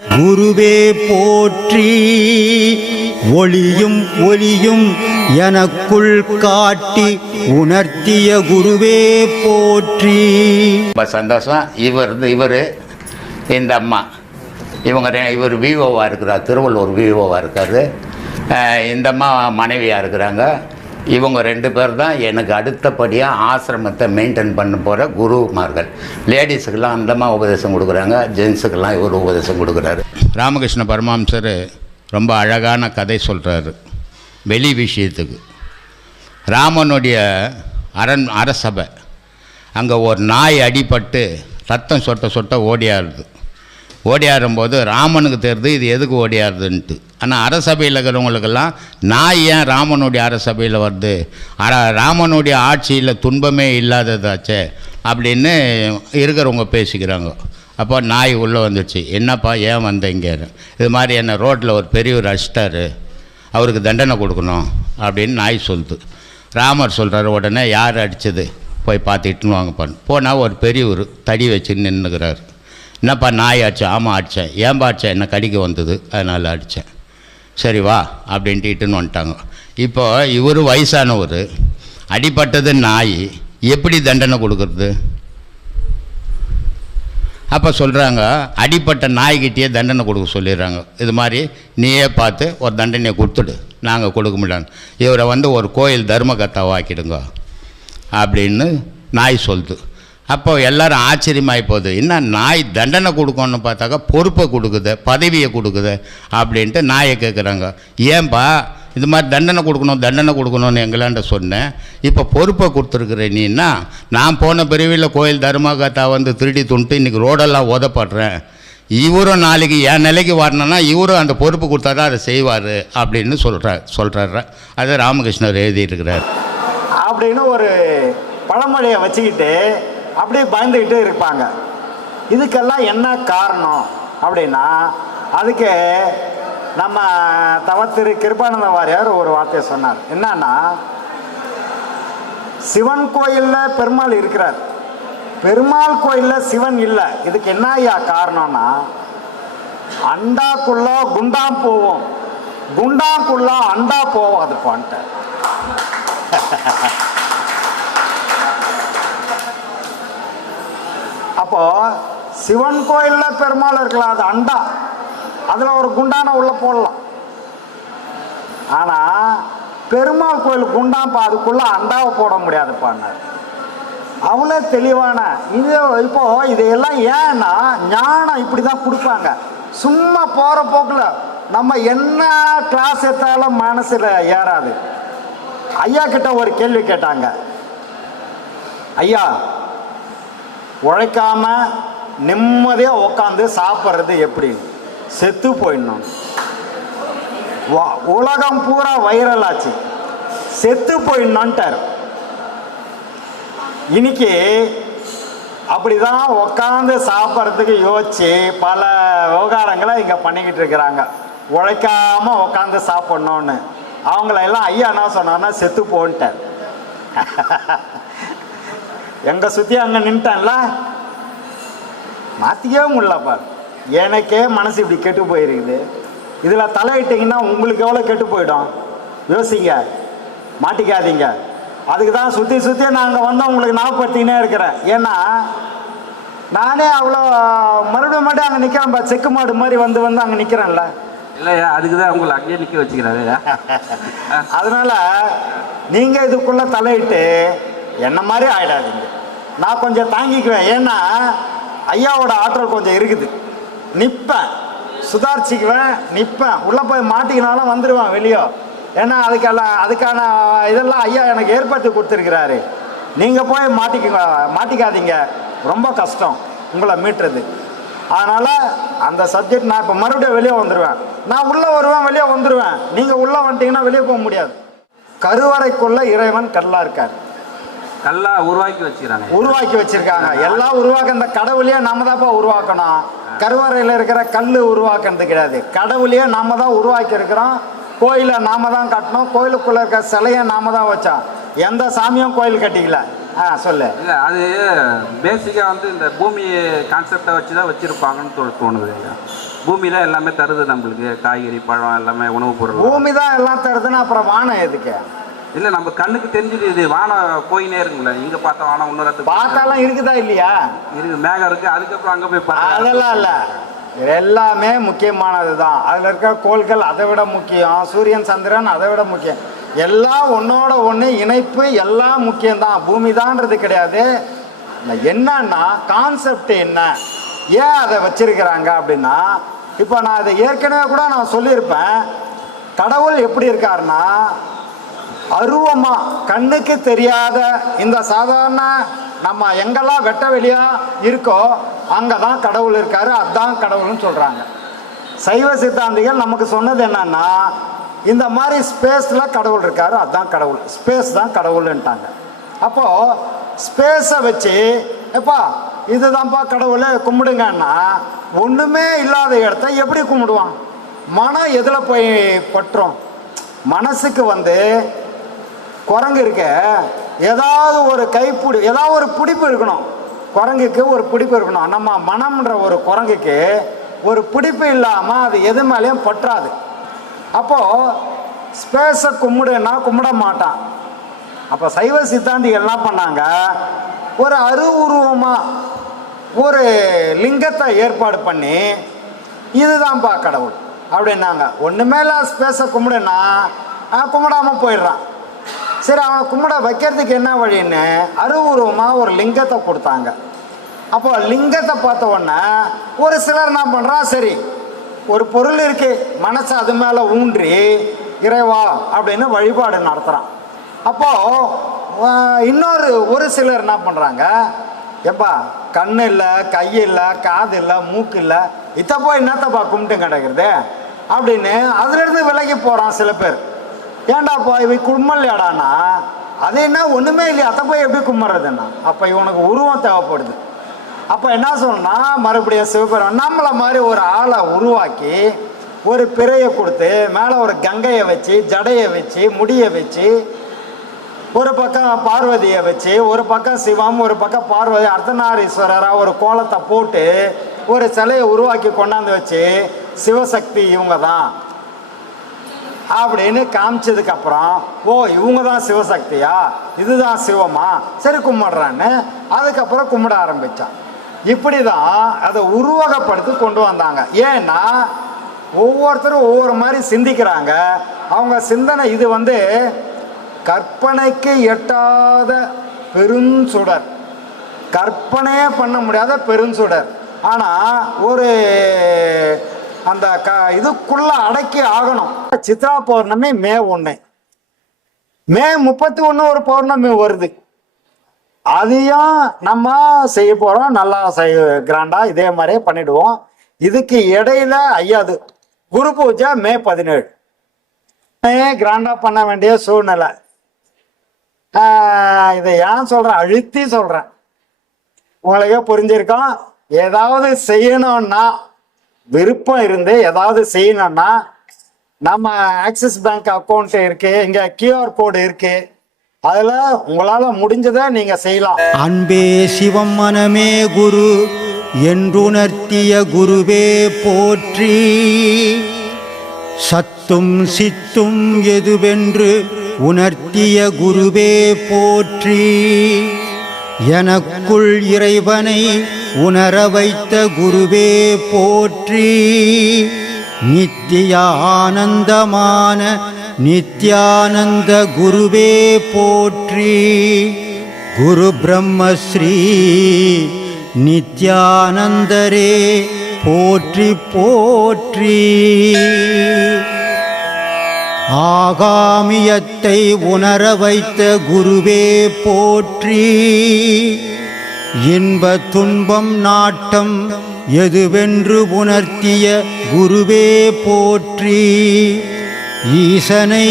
குருவே போற்றி ஒளியும் ஒளியும் எனக்குள் காட்டி உணர்த்திய குருவே போற்றி. ரொம்ப சந்தோஷம். இவர் இந்த அம்மா இவர் விஓவாக இருக்கிறார், திருவள்ளூர் விஓவாக இருக்கார். இந்த அம்மா மனைவியாக இருக்கிறாங்க. இவங்க 2 பேர் தான் எனக்கு அடுத்தபடியாக ஆசிரமத்தை மெயின்டைன் பண்ண போகிற குருமார்கள். லேடிஸுக்கெல்லாம் அந்தம்மா உபதேசம் கொடுக்குறாங்க, ஜென்ஸுக்கெல்லாம் இவர் உபதேசம் கொடுக்குறாரு. ராமகிருஷ்ண பரமஹம்சர் ரொம்ப அழகான கதை சொல்கிறாரு வெளி விஷயத்துக்கு. ராமனுடைய அரசபை, அங்கே ஒரு நாய் அடிபட்டு ரத்தம் சொட்ட ஓடியாரும்போது ராமனுக்கு தெரியுது இது எதுக்கு ஓடியாருதுன்ட்டு. ஆனால் அரசபையில் இருக்கிறவங்களுக்கெல்லாம் நாய் ஏன் ராமனுடைய அரசபையில் வருது, ராமனுடைய ஆட்சியில் துன்பமே இல்லாததாச்சே அப்படின்னு இருக்கிறவங்க பேசிக்கிறாங்க. அப்போ நாய் உள்ளே வந்துடுச்சு. என்னப்பா ஏன் வந்தீங்க, இது மாதிரி என்ன ரோட்டில் ஒரு பெரியவர் அடிச்சிட்டாரு, அவருக்கு தண்டனை கொடுக்கணும் அப்படின்னு நாய் சொல்லுது. ராமர் சொல்கிறாரு, உடனே யார் அடித்தது போய் பார்த்துட்டுன்னு வாங்கப்பான்னு போனால் ஒரு பெரியவர் தடி வச்சு நின்றுக்கிறார். என்னப்பா நாய் அடித்தேன்? ஆமாம் அடித்தேன். ஏன்பா அடித்தேன்? என்ன கடிக்க வந்தது அதனால் அடித்தேன். சரி வா அப்படின்ட்டு இட்டுன்னு வந்துட்டாங்க. இப்போ இவர் வயசானவர், அடிப்பட்டது நாய், எப்படி தண்டனை கொடுக்குறது? அப்போ சொல்கிறாங்க, அடிப்பட்ட நாய்கிட்டே தண்டனை கொடுக்க சொல்லிடுறாங்க. இது மாதிரி நீயே பார்த்து ஒரு தண்டனையை கொடுத்துடு, நாங்கள் கொடுக்க முடியாது. இவரை ஒரு கோயில் தர்மகர்த்தாவாக்கிடுங்க அப்படின்னு நாய் சொல்லுது. அப்போ எல்லோரும் ஆச்சரியமாகி போகுது. என்ன நாய் தண்டனை கொடுக்கணும்னு பார்த்தாக்கா பொறுப்பை கொடுக்குது, பதவியை கொடுக்குது அப்படின்ட்டு நாயை கேட்குறாங்க. ஏன்பா இது மாதிரி தண்டனை கொடுக்கணும்னு எங்களாண்ட சொன்னேன், இப்போ பொறுப்பை கொடுத்துருக்குற நீன்னா, நான் போன பிரிவில் கோயில் தர்மகர்த்தா திருடி துண்டுட்டு இன்றைக்கி ரோடெல்லாம் உதப்படுறேன், இவரும் நாளைக்கு என் நிலைக்கு வரணும்னா இவரும் அந்த பொறுப்பு கொடுத்தா தான் அதை செய்வார் அப்படின்னு சொல்கிறாரு. அதை ராமகிருஷ்ணர் எழுதியிருக்கிறார். அப்படின்னு ஒரு பழமொழியை வச்சுக்கிட்டு அப்படியே பயந்துக்கிட்டு இருப்பாங்க. இதுக்கெல்லாம் என்ன காரணம் அப்படின்னா, அதுக்கு நம்ம தவத்திரு கிருபானந்த வாரியார் ஒரு வார்த்தையை சொன்னார். என்னன்னா, சிவன் கோயிலில் பெருமாள் இருக்கிறார், பெருமாள் கோயிலில் சிவன் இல்லை. இதுக்கு என்ன ஐயா காரணம்னா, அண்டாக்குள்ள குண்டா போவோம், குண்டாக்குள்ள அண்டா போவோம். அது பண்ணிட்ட அப்போ சிவன் கோயிலில் பெருமாள் இருக்கலாம், அது அண்டா, அதில் ஒரு குண்டான உள்ள போடலாம். ஆனால் பெருமாள் கோயில் குண்டாப்பா, அதுக்குள்ள அண்டாவை போட முடியாதுப்பான்னார். அவ்வளோ தெளிவான இது. இப்போ இதையெல்லாம் ஏன்னா ஞானம் இப்படி தான் கொடுப்பாங்க. சும்மா போகிற போக்கில் நம்ம என்ன கிளாஸ் எடுத்தாலும் மனசில் ஏறாது. ஐயா கிட்ட ஒரு கேள்வி கேட்டாங்க. ஐயா, உழைக்காம நிம்மதியாக உட்காந்து சாப்பிட்றது எப்படி? செத்து போயிடணும். உலகம் பூரா வைரல் ஆச்சு, செத்து போயிடணுன்ட்டார். இன்னைக்கு அப்படிதான் உட்காந்து சாப்பிட்றதுக்கு யோசிச்சு பல விவகாரங்களை இங்கே பண்ணிக்கிட்டு இருக்கிறாங்க. உழைக்காம உட்காந்து சாப்பிட்ணுன்னு அவங்களெல்லாம் ஐயா என்ன சொன்னார்னா, செத்து போன்ட்டார். எங்கே சுற்றி அங்கே நின்ட்டான்ல, மாற்றிக்கவே முடியலப்பா. எனக்கே மனசு இப்படி கெட்டு போயிருக்குது. இதில் தலையிட்டிங்கன்னா உங்களுக்கு எவ்வளோ கெட்டு போயிடும் யோசிங்க, மாட்டிக்காதீங்க. அதுக்கு தான் சுற்றி நாங்கள் உங்களுக்கு ஞாபகப்படுத்தினே இருக்கிறேன். ஏன்னா நானே அவ்வளோ மறுபடியும் அங்கே நிற்கிறேன்ப்பா, செக்கு மாடு மாதிரி வந்து அங்கே நிற்கிறேன்ல. இல்லையா, அதுக்கு தான் உங்களை அங்கேயே நிற்க வச்சுக்கிறாரு. அதனால் நீங்கள் இதுக்குள்ளே தலையிட்டு என்ன மாதிரி ஆகிடாதீங்க. நான் கொஞ்சம் தாங்கிக்குவேன். ஏன்னா ஐயாவோட ஆற்றல் கொஞ்சம் இருக்குது. நிற்பேன், சுதாரிச்சிக்குவேன், நிற்பேன். உள்ளே போய் மாட்டிக்கினாலும் வந்துடுவேன் வெளியே. ஏன்னா அதுக்கான இதெல்லாம் ஐயா எனக்கு ஏற்படுத்தி கொடுத்துருக்கிறாரு. நீங்கள் போய் மாட்டிக்காதீங்க, ரொம்ப கஷ்டம் உங்களை மீட்டுறது. அதனால் அந்த சப்ஜெக்ட் நான் இப்போ மறுபடியும் வெளியே வந்துடுவேன். நான் உள்ளே வருவேன், வெளியே வந்துடுவேன். நீங்கள் உள்ளே வந்துட்டீங்கன்னா வெளியே போக முடியாது. கருவறைக்குள்ளே இறைவன் கல்லா இருக்கார், கல்லா உருவாக்கி வச்சிருக்காங்க. எல்லாம் உருவாக்க இந்த கடவுளையே நாம தான்ப்பா உருவாக்கணும். கருவறையில் இருக்கிற கல் உருவாக்குறது கிடையாது, கடவுளையே நாம தான் உருவாக்கி இருக்கிறோம். கோயிலை நாம தான் கட்டணும், கோயிலுக்குள்ள இருக்க சிலையை நாம தான் வச்சோம். எந்த சாமியும் கோயில் கட்டிக்கல. சொல்லு. இல்லை, அது பேசிக்காக இந்த பூமி கான்செப்டை வச்சு தான் வச்சுருப்பாங்கன்னு தோணுது. பூமி தான் எல்லாமே தருது நம்மளுக்கு, காய்கறி பழம் எல்லாமே உணவுப் பொருள். பூமி தான் எல்லாம் தருதுன்னா அப்புறம் வானம் எதுக்கு? இல்லை, நம்ம கண்ணுக்கு தெரிஞ்சுது, இது வானம் போயினே இருக்குங்களே, இங்கே பார்த்தா வானம் இன்னொரு இடத்துக்கு பார்த்தாலும் இருக்குதா இல்லையா? இருக்குது, மேகம் இருக்குது, அதுக்கப்புறம் அங்கே போய் பார்த்தா அதெல்லாம் இல்லை, எல்லாமே முக்கியமானது தான். அதில் இருக்க கோள்கள் அதை விட முக்கியம், சூரியன் சந்திரன் அதை விட முக்கியம். எல்லாம் ஒன்றோட ஒன்று இணைப்பு, எல்லாம் முக்கியம்தான். பூமி தான்றது கிடையாது. என்னன்னா கான்செப்ட் என்ன, ஏன் அதை வச்சிருக்கிறாங்க அப்படின்னா, இப்போ நான் அதை ஏற்கனவே கூட நான் சொல்லியிருப்பேன். கடவுள் எப்படி இருக்காருன்னா, அருவமா கண்ணுக்கு தெரியாத இந்த சாதாரண நம்ம எங்கெல்லாம் வெட்ட வெளியா இருக்கோ அங்கே தான் கடவுள் இருக்காரு, அதுதான் கடவுள்னு சொல்கிறாங்க. சைவ சித்தாந்திகள் நமக்கு சொன்னது என்னன்னா, இந்த மாதிரி ஸ்பேஸில் கடவுள் இருக்காரு, அதுதான் கடவுள், ஸ்பேஸ் தான் கடவுள்ன்ட்டாங்க. அப்போது ஸ்பேஸை வச்சு எப்பா இதுதான்ப்பா கடவுளை கும்பிடுங்கன்னா, ஒன்றுமே இல்லாத இடத்த எப்படி கும்பிடுவான்? மனம் எதில் போய் பற்றும்? மனசுக்கு குரங்கு இருக்க ஏதாவது ஒரு கைப்பிடி, ஏதாவது ஒரு பிடிப்பு இருக்கணும். குரங்குக்கு ஒரு பிடிப்பு இருக்கணும். நம்ம மனம்ன்ற ஒரு குரங்குக்கு ஒரு பிடிப்பு இல்லாமல் அது எது மேலேயும் பற்றாது. அப்போது ஸ்பேஸை கும்பிடுன்னா கும்பிட மாட்டான். அப்போ சைவ சித்தாந்திகள் என்ன பண்ணாங்க, ஒரு அருவுருவமாக ஒரு லிங்கத்தை ஏற்பாடு பண்ணி இதுதான்ப்பா கடவுள் அப்படின்னாங்க. ஒன்றுமே இல்லை, ஸ்பேஸை கும்பிடுன்னா கும்பிடாமல் போயிடுறான். சரி, அவன் கும்பிட வைக்கிறதுக்கு என்ன வழின்னு அருவுருவமாக ஒரு லிங்கத்தை கொடுத்தாங்க. அப்போ லிங்கத்தை பார்த்த உடனே ஒரு சிலர் என்ன பண்ணுறான், சரி ஒரு பொருள் இருக்கு, மனசை அது மேலே ஊன்றி இறைவா அப்படின்னு வழிபாடு நடத்துகிறான். அப்போது ஒரு சிலர் என்ன பண்ணுறாங்க, எப்பா கண்ணு இல்லை, கை இல்லை, காது இல்லை, மூக்கு இல்லை, இத்த போய் என்னத்தப்பா கும்பிட்டு கிடக்குறது அப்படின்னு அதுலேருந்து விலகி போகிறான் சில பேர். ஏண்டாப்பா இவை கும்பல்யாடானா, அது என்ன ஒன்றுமே இல்லையா, அதை போய் எப்படி கும்பிட்றதுன்னா? அப்போ இவனுக்கு உருவம் தேவைப்படுது. அப்போ என்ன சொல்லணும்னா, மறுபடியும் சிவபெருமான் நம்மளை மாதிரி ஒரு ஆளை உருவாக்கி ஒரு பிறையை கொடுத்து மேலே ஒரு கங்கையை வச்சு, ஜடையை வச்சு, முடியை வச்சு, ஒரு பக்கம் பார்வதியை வச்சு, ஒரு பக்கம் சிவம், ஒரு பக்கம் பார்வதி, அர்த்தநாரீஸ்வரராக ஒரு கோலத்தை போட்டு ஒரு சிலையை உருவாக்கி கொண்டாந்து வச்சு சிவசக்தி இவங்க தான் அப்படின்னு காமிச்சதுக்கப்புறம், ஓ இவங்க தான் சிவசக்தியா, இதுதான் சிவமா, சரி கும்பிட்றான்னு அதுக்கப்புறம் கும்பிட ஆரம்பித்தான். இப்படி தான் அதை உருவகப்படுத்தி கொண்டு வந்தாங்க. ஏன்னா ஒவ்வொருத்தரும் ஒவ்வொரு மாதிரி சிந்திக்கிறாங்க. அவங்க சிந்தனை இது கற்பனைக்கு எட்டாத பெருஞ்சுடர், கற்பனையே பண்ண முடியாத பெருஞ்சுடர். ஆனால் ஒரு அந்த இதுக்குள்ள அடக்கி ஆகணும். சித்ரா பௌர்ணமி மே 1, மே 31 ஒரு பௌர்ணமி வருது. அதையும் நம்ம செய்ய போகிறோம், நல்லா கிராண்டாக இதே மாதிரியே பண்ணிடுவோம். இதுக்கு இடையில ஐயாது குரு பூஜை மே 17 கிராண்டாக பண்ண வேண்டிய சூழ்நிலை. இதை ஏன் சொல்கிறேன், அழுத்தி சொல்கிறேன், உங்களுக்கே புரிஞ்சிருக்கோம். ஏதாவது செய்யணும்னா, விருப்பம் இருந்து ஏதாவது செய்யணும்னா, நம்ம ஆக்சிஸ் பேங்க் அக்கௌண்ட் இருக்கு, இங்க QR கோடு இருக்கு, அதுல உங்களால முடிஞ்சதை நீங்க செய்யலாம். அன்பே சிவம் மனமே குரு என்றுணர்த்திய குருவே போற்றி. சத்தும் சித்தும் எதுவென்று உணர்த்திய குருவே போற்றி. எனக்குள் இறைவனை உணர வைத்த குருவே போற்றி. நித்திய ஆனந்தமான நித்யானந்த குருவே போற்றி. குரு பிரம்மஸ்ரீ நித்யானந்தரே போற்றி போற்றி. ஆகாமியத்தை உணர வைத்த குருவே போற்றி. இன்ப துன்பம் நாட்டம் எதுவென்று உணர்த்திய குருவே போற்றி. ஈசனை